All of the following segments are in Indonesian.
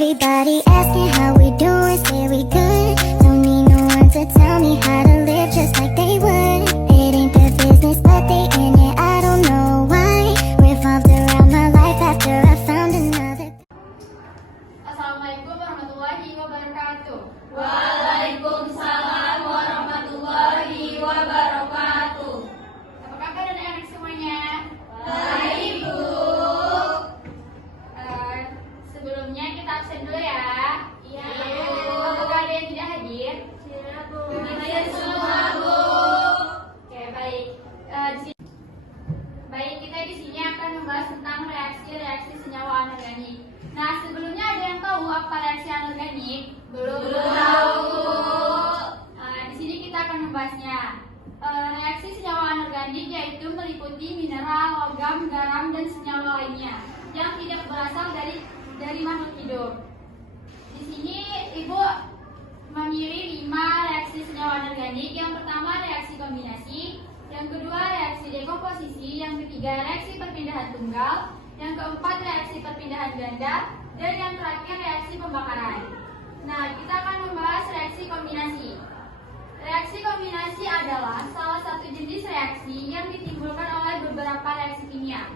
Everybody asking how we doing, say we good. Don't need no one to tell me how to live just like they would. It ain't their business, but they in it, I don't know why. Revolved around my life after I found another. Assalamualaikum warahmatullahi wabarakatuh. Waalaikumsalam warahmatullahi wabarakatuh. Apa kabar anak-anak semuanya? Baik, Bu. Sebelumnya kita absen dulu ya. Iya, Apakah ada yang tidak hadir? iya, Bu. Hadir semua, Bu. Oke, baik. Kita di sini akan membahas tentang reaksi-reaksi senyawa anorganik. Nah, sebelumnya ada yang tahu apa reaksi anorganik? Belum tahu. Di sini kita akan membahasnya. Reaksi senyawa anorganik yaitu meliputi mineral, logam, garam, dan senyawa lainnya yang tidak berasal dari makhluk hidup. Di sini Ibu memilih 5 reaksi senyawa anorganik. Yang pertama reaksi kombinasi, yang kedua reaksi dekomposisi, yang ketiga reaksi perpindahan tunggal, yang keempat reaksi perpindahan ganda, dan yang terakhir reaksi pembakaran. Nah, kita akan membahas reaksi kombinasi. Reaksi kombinasi adalah salah satu jenis reaksi yang ditimbulkan oleh beberapa reaksi kimia.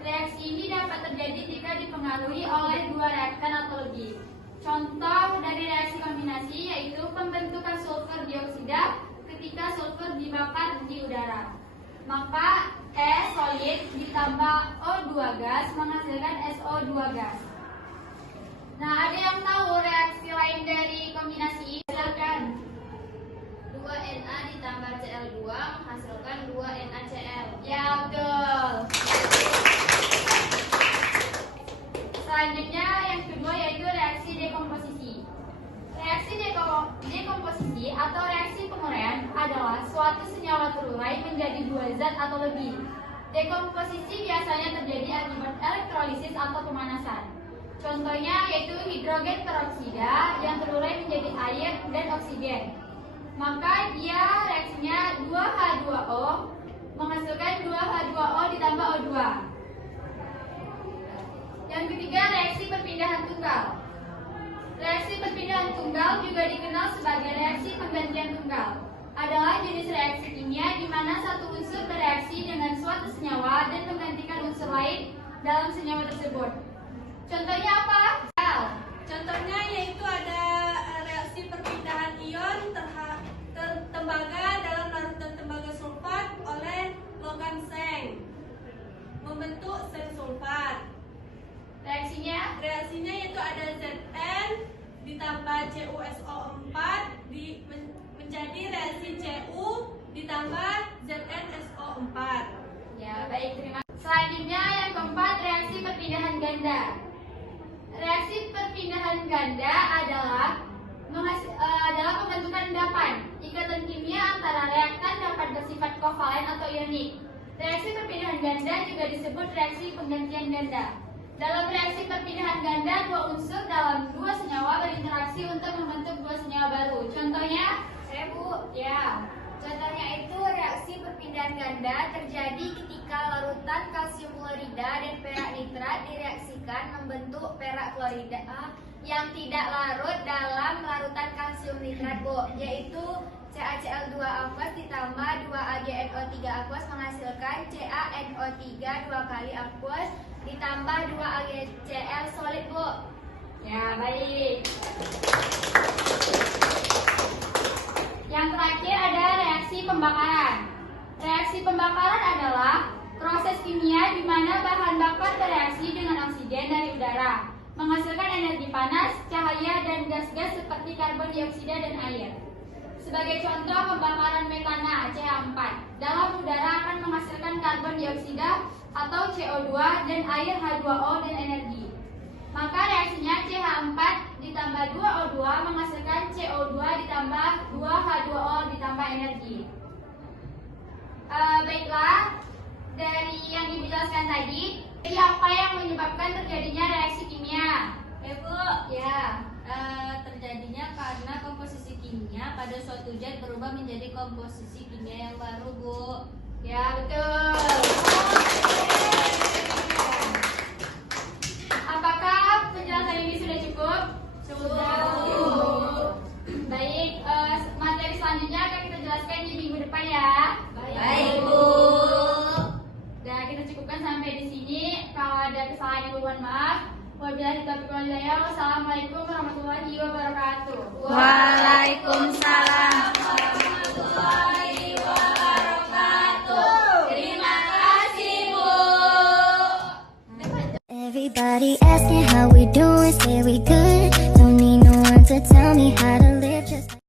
Reaksi ini dapat terjadi jika dipengaruhi oleh 2 reaktan atau lebih. Contoh dari reaksi kombinasi yaitu pembentukan sulfur dioksida ketika sulfur dibakar di udara. Maka E solid ditambah O2 gas menghasilkan SO2 gas. Nah, ada yang tahu reaksi lain dari kombinasi? Silakan. 2Na ditambah Cl2 menghasilkan 2NaCl. Ya, betul. Selanjutnya yang kedua yaitu reaksi dekomposisi. Reaksi dekomposisi atau reaksi penguraian adalah suatu senyawa terurai menjadi 2 zat atau lebih. Dekomposisi biasanya terjadi akibat elektrolisis atau pemanasan. Contohnya yaitu hidrogen peroksida yang terurai menjadi air dan oksigen. Maka dia reaksinya 2H2O menghasilkan 2H2O ditambah O2. Yang ketiga reaksi perpindahan tunggal. Reaksi perpindahan tunggal juga dikenal sebagai reaksi penggantian tunggal. Adalah jenis reaksi kimia di mana satu unsur bereaksi dengan suatu senyawa dan menggantikan unsur lain dalam senyawa tersebut. Contohnya apa? Contohnya yaitu ada reaksi perpindahan ion tembaga dalam larutan tembaga sulfat oleh logam seng membentuk seng sulfat. Reaksinya yaitu ada Zn ditambah CuSO4 menjadi reaksi Cu ditambah ZnSO4. Ya, baik, terima kasih. Selanjutnya yang keempat reaksi perpindahan ganda. Reaksi perpindahan ganda adalah pembentukan endapan. Ikatan kimia antara reaktan dapat bersifat kovalen atau ionik. Reaksi perpindahan ganda juga disebut reaksi penggantian ganda. Dalam reaksi perpindahan ganda, 2 unsur dalam 2 senyawa berinteraksi untuk membentuk 2 senyawa baru. Contohnya, Bu. ya. Contohnya itu reaksi perpindahan ganda terjadi ketika larutan kalsium klorida dan perak nitrat direaksikan membentuk perak klorida yang tidak larut dalam larutan kalsium nitrat, Bu, yaitu CaCl2 aqueous ditambah 2AgNO3 aqueous menghasilkan CaNO3 2 kali aqueous ditambah 2AgCl solid, Bu. Ya, baik. Yang terakhir ada reaksi pembakaran. Reaksi pembakaran adalah proses kimia di mana bahan bakar bereaksi dengan oksigen dari udara, menghasilkan energi panas, cahaya, dan gas-gas seperti karbon dioksida dan air. Sebagai contoh, pembakaran metana CH4 dalam udara akan menghasilkan karbon dioksida atau CO2 dan air H2O dan energi. Maka reaksinya CH4 ditambah 2O2 menghasilkan CO2 ditambah 2H2O ditambah energi. Baiklah, dari yang Ibu jelaskan tadi, jadi apa yang menyebabkan terjadinya reaksi kimia? Ya, Bu. Ya. Terjadinya karena komposisi kimia pada suatu zat berubah menjadi komposisi kimia yang baru, Bu. Ya, betul. Apakah penjelasan ini sudah cukup? hidayah. Wassalamualaikum warahmatullahi wabarakatuh. Waalaikumsalam warahmatullahi wabarakatuh. Terima kasih, Bu. Everybody asking how we doing, say we good.